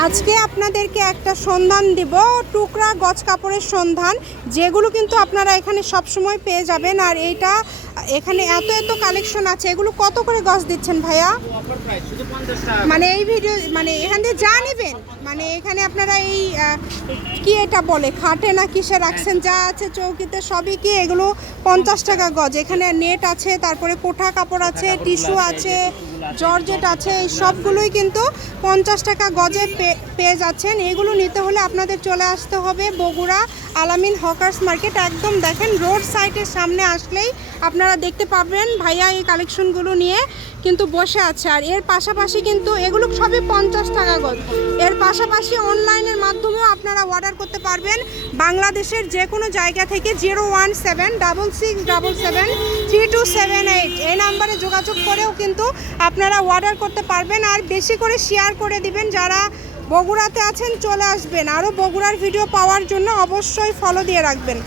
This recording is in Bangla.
আজকে আপনাদেরকে একটা সন্ধান দিব, টুকরা গজ কাপড়ের সন্ধান, যেগুলো কিন্তু আপনারা এখানে সব সময় পেয়ে যাবেন। আর এইটা এখানে এত এত কালেকশন আছে। এগুলো কত করে গজ দিচ্ছেন ভাইয়া? মানে এই ভিডিও মানে এখান থেকে যা নেবেন, মানে এখানে আপনারা এই কি এটা বলে খাটে না কিসে রাখছেন, যা আছে চৌকিতে সবই কি এগুলো 50 টাকা গজ। এখানে নেট আছে, তারপরে কোঠা কাপড় আছে, টিস্যু আছে, জর্জেট আছে, এই সবগুলোই কিন্তু 50 টাকা গজে পেয়ে যাচ্ছেন। এগুলো নিতে হলে আপনাদের চলে আসতে হবে বগুড়া আলামিন হকার্স মার্কেট। একদম দেখেন রোড সাইডের সামনে আসলেই আপনারা দেখতে পাবেন ভাইয়া এই কালেকশনগুলো নিয়ে কিন্তু বসে আছে। আর এর পাশাপাশি কিন্তু এগুলো সবই 50 টাকা গজ। এর পাশাপাশি অনলাইনের মাধ্যমেও আপনারা অর্ডার করতে পারবেন বাংলাদেশের যে কোনো জায়গা থেকে। 01766773278 এই নাম্বারে যোগাযোগ করেও কিন্তু আপনারা অর্ডার করতে পারবেন। আর বেশি করে শেয়ার করে দিবেন, যারা বগুড়াতে আছেন চলে আসবেন। আরও বগুড়ার ভিডিও পাওয়ার জন্য অবশ্যই ফলো দিয়ে রাখবেন।